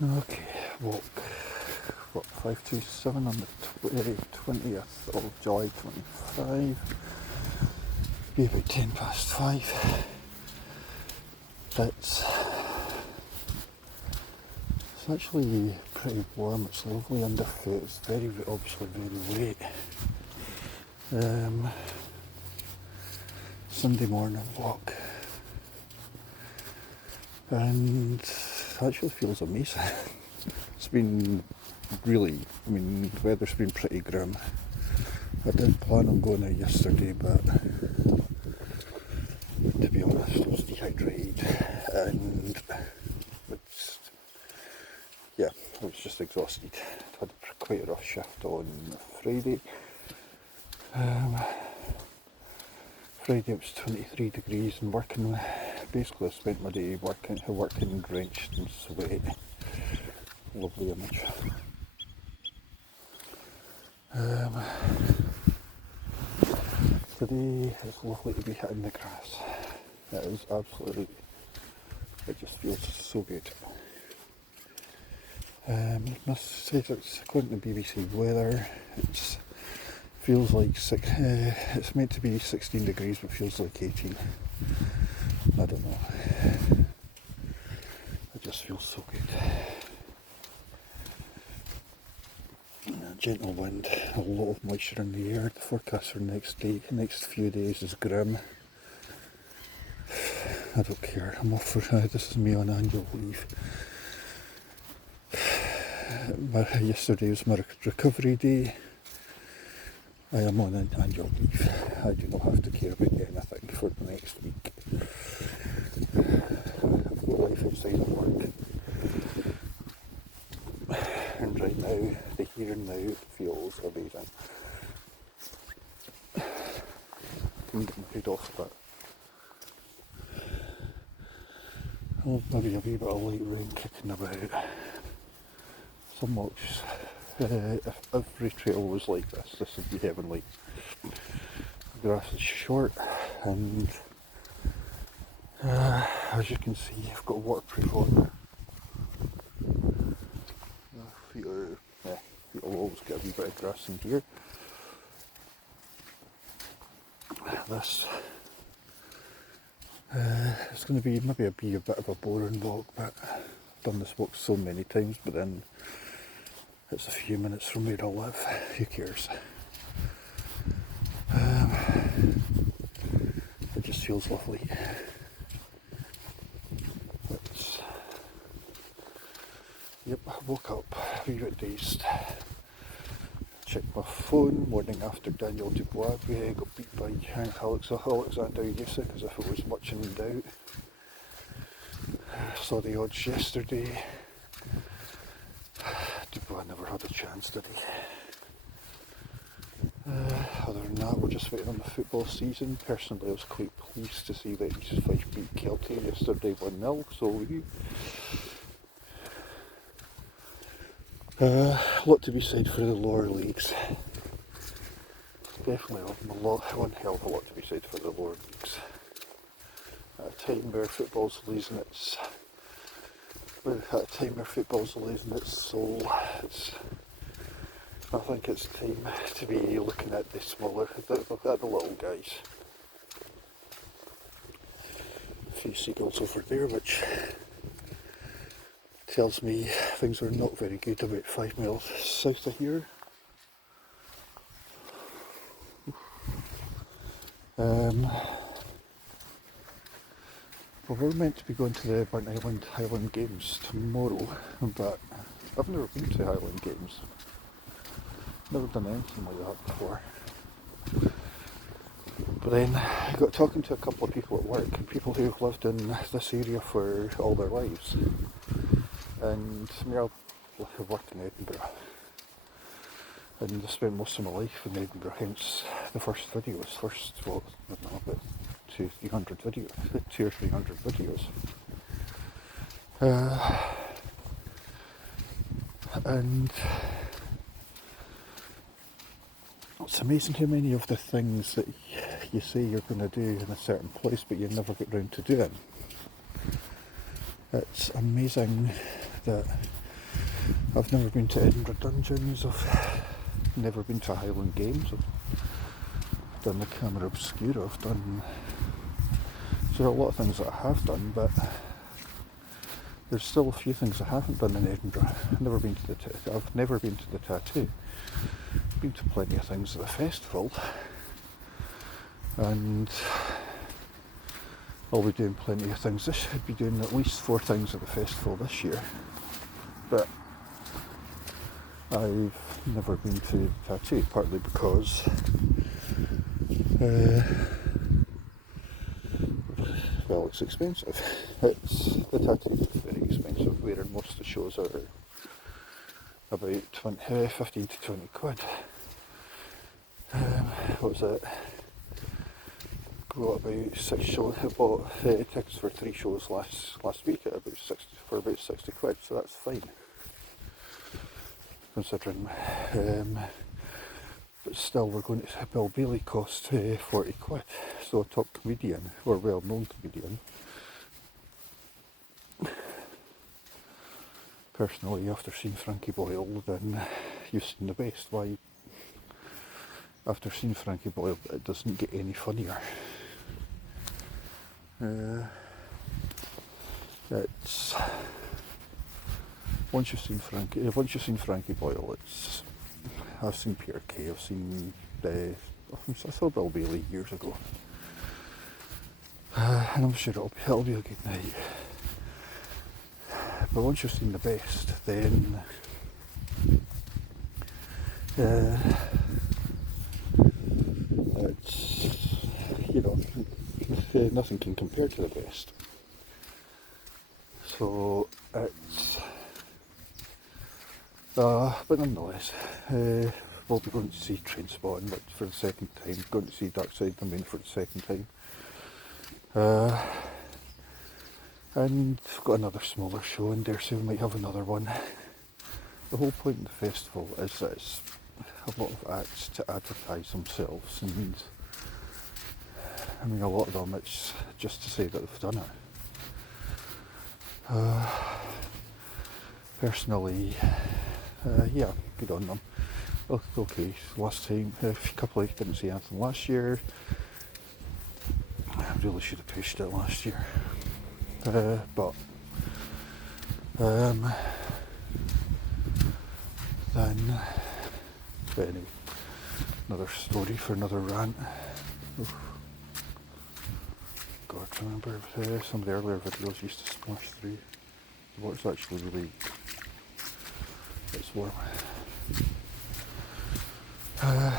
Okay, walk, what, 527 on the 20th of July 25, be about 10 past 5. It's actually pretty warm, it's lovely underfoot, it's obviously very wet. Sunday morning walk, and it actually feels amazing. It's been really, the weather's been pretty grim. I did plan on going out yesterday, but to be honest, I was dehydrated and I was just exhausted. I had quite a rough shift on Friday. Friday it was 23 degrees and working. Basically I spent my day working drenched in sweat. Lovely image. Today it's lovely to be hitting the grass. It is absolutely, it just feels so good. Must say it's according to BBC weather, it feels like it's meant to be 16 degrees but feels like 18. I don't know. It just feels so good. A gentle wind, a lot of moisture in the air. The forecast for next few days is grim. I don't care. I'm off for this is me on annual leave. Yesterday was my recovery day. I am on an annual leave. I do not have to care about anything for the next week. I've got life outside of work. And right now, the here and now feels amazing. I'm getting my head off a bit. Oh, maybe a wee bit of light rain kicking about. Some walks, if every trail was like this would be heavenly. The grass is short and as you can see I've got waterproof on. Feet will always get a wee bit of grass in here. This it's going to be maybe a bit of a boring walk, but I've done this walk so many times, but then it's a few minutes from where I live, who cares? It just feels lovely. Yep, I woke up a wee bit dazed. Checked my phone, morning after Daniel Dubois got beat by Alexander Usyk as if it was much in doubt. Saw the odds yesterday. Dubois never had a chance, did he? Other than that, we're just waiting on the football season. Personally, I was quite pleased to see that his Fife beat Kelty yesterday 1-0, so were you. A lot to be said for the lower leagues. Definitely one hell of a lot to be said for the lower leagues. At a time where football's losing its soul, I think it's time to be looking at the smaller, at the little guys. A few seagulls over there, which tells me things are not very good about 5 miles south of here. Well, we're meant to be going to the Burnt Island Highland Games tomorrow, but I've never been to Highland Games. Never done anything like that before. But then I got talking to a couple of people at work, people who've lived in this area for all their lives. And I've worked in Edinburgh. And I spent most of my life in Edinburgh, hence the first videos, about 200 or 300 videos. And it's amazing how many of the things that you say you're going to do in a certain place but you never get round to doing. It's amazing that I've never been to Edinburgh Dungeons, I've never been to Highland Games, I've done the Camera Obscura, I've done... So there are a lot of things that I have done, but there's still a few things I haven't done in Edinburgh. I've never been to the tattoo. I've been to plenty of things at the festival, and I'll be doing plenty of things. I'd be doing at least 4 things at the festival this year, but I've never been to the tattoo, partly because well, it's expensive. The tattoo's very expensive, wherein most of the shows are about 15 to 20 quid. What was it? Got about 6 shows. I bought tickets for 3 shows last week at about 60 quid, so that's fine. Considering, but still we're going to, Bill Bailey cost 40 quid, so a top comedian, or well-known comedian. Personally, after seeing Frankie Boyle, then you've seen the best. Why? After seeing Frankie Boyle, it doesn't get any funnier. It's once you've seen Frankie Boyle, it's. I've seen Peter Kay. I've seen I saw Bill Bailey years ago, and I'm sure it'll be a good night. But once you've seen the best, then it's, you know, nothing can compare to the best. So it's, but nonetheless, we'll be going to see Trainspotting for the second time, going to see Dark Side of the Moon for the second time. And we've got another smaller show, and dare say we might have another one. The whole point of the festival is that it's a lot of acts to advertise themselves, and I mean, a lot of them it's just to say that they've done it. Personally, yeah, good on them. Okay, last time, a couple of didn't see anything last year. I really should have pushed it last year. But then anyway, another story for another rant. Oof. God, remember some of the earlier videos used to splash through. The water's actually really, it's warm. But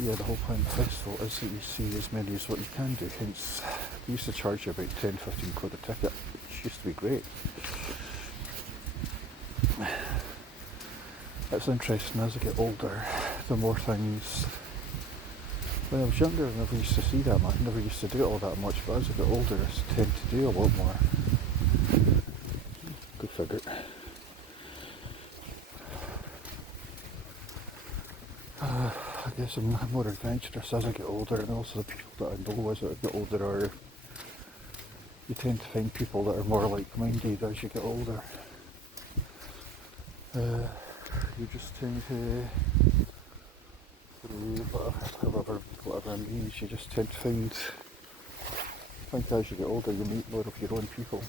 yeah, the whole point of the festival is that you see as many as what you can do. Hence, they used to charge you about 10-15 quid a ticket, which used to be great. It's interesting, as I get older, the more things... When I was younger, I never used to see that much, I never used to do it all that much, but as I get older, I tend to do a lot more. Go figure. I guess I'm more adventurous as I get older, and also the people that I know as I get older are... You tend to find people that are more like-minded as you get older. You just tend to... Whatever it means, you just tend to find... I think as you get older, you meet more of your own people.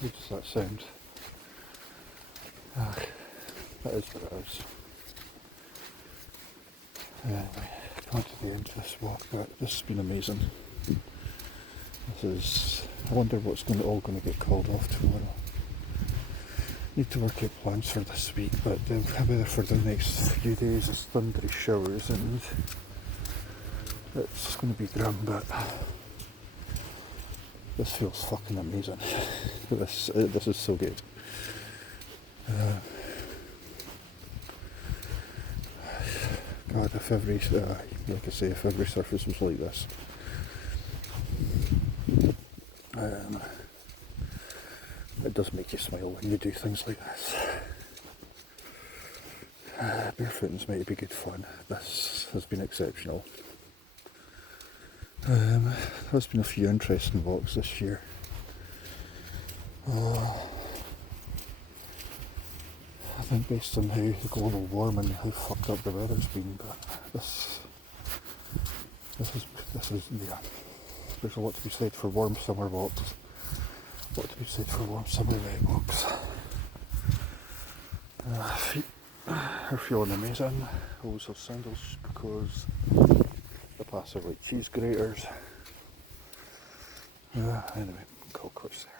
How does that sound? That is what it is. Anyway, coming to the end of this walk. This has been amazing. I wonder what's all going to get called off tomorrow. Need to work out plans for this week, but the weather for the next few days is thundery showers, and it's going to be grim, but this feels fucking amazing. This is so good. God, if every, like I say, if every surface was like this, it does make you smile when you do things like this. Barefooting's might be good fun. This has been exceptional. There's been a few interesting walks this year. I think based on how the global warming, how fucked up the weather's been, but this is yeah. There's a lot to be said for warm summer walks. A lot to be said for warm summer night walks. Feet are feeling amazing. Always have sandals because the passive like cheese graters. Anyway, call quits there.